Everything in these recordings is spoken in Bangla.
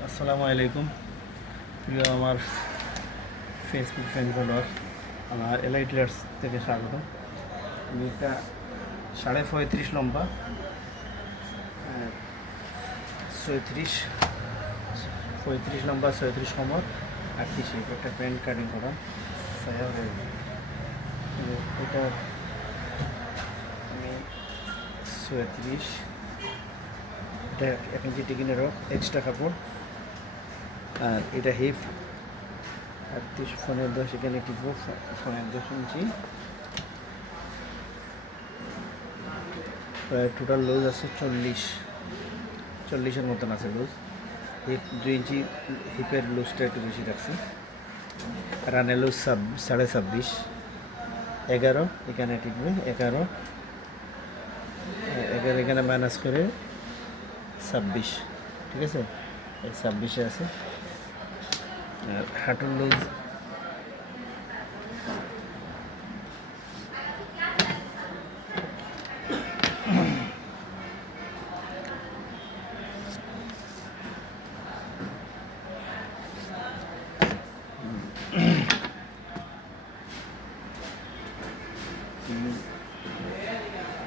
আসসালামু আলাইকুম প্রিয় আমার ফেসবুক ফ্যান ফলোয়ার, আমার এলআই টেলার্স থেকে স্বাগত। আমি একটা 35.5 লম্বা 35 লম্বা 36 কোমর 38 শেপ একটা প্যান্ট কাটিং করা সায়া হয়ে গেল। এটা আমি 36, এটা 1 ইঞ্চি টিকিনেরও এক্সট্রা কাপড়, আর এটা হিপ 38 ফোনের 10, এখানে টিপবো ফোনের 10 ইঞ্চি। প্রায় টোটাল লুজ আছে 40-40-এর মতন আছে লুজ। হিপ 2 ইঞ্চি, হিপের লুজটা একটু বেশি রাখছি। রানের লুজ 26.5, 11 এখানে টিপবে 11 এখানে মাইনাস করে 26, ঠিক আছে, এই 26-এ আছে। আর হাঁটুর লুজ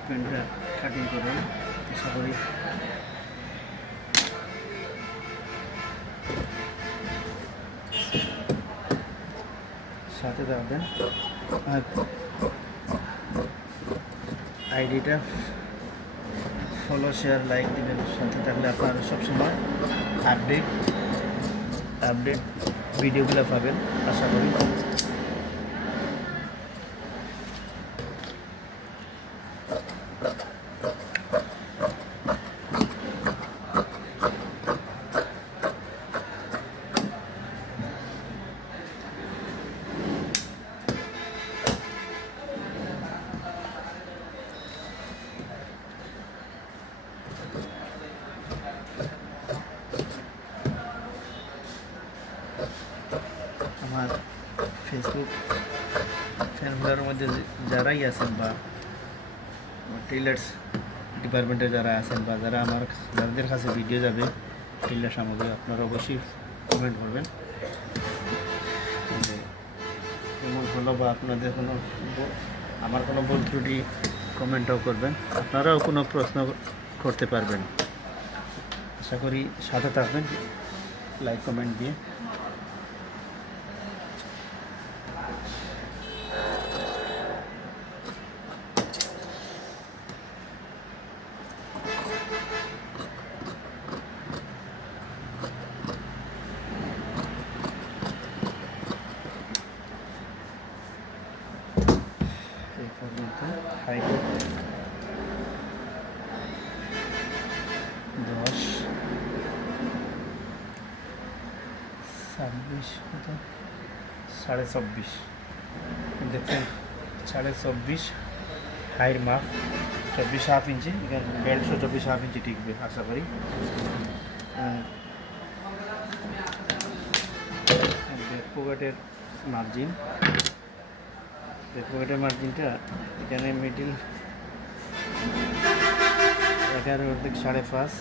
প্যান্টটা কাটিং করুন, আশা করি সাথে থাকবেন। আর আইডিটা ফলো, শেয়ার, লাইক দিবেন। সাথে থাকলে আপনারা সবসময় আপডেট ভিডিওগুলো পাবেন আশা করি। আমার ফেসবুক ফ্যানগুলোর মধ্যে যারাই আছেন বা টেইলার্স ডিপার্টমেন্টে যারা আছেন বা যাদের কাছে ভিডিও যাবে টেইলার সামগ্রী, আপনারা অবশ্যই কমেন্ট করবেন। কেমন হলো বা আপনাদের আমার কোনো ভুল ত্রুটি কমেন্টও করবেন। আপনারাও কোনো প্রশ্ন করতে পারবেন। আশা করি সাথে থাকবেন লাইক কমেন্ট দিয়ে। এই পর্যন্ত হাইট 10, 26 কত 24.5 দেখছেন, 24.5 হাইট মাপ 24.5 ইঞ্চি। এখানে বেল্ট 24.5 ইঞ্চি টিকবে আশা করি। ব্যাক পকেটের মার্জিনটা এখানে মিডিল 11 থেকে 5.5,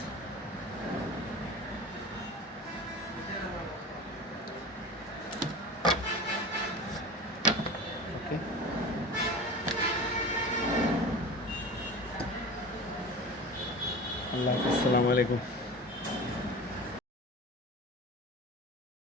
ওকে। আল্লাহ হাফেজ, আসসালামু আলাইকুম।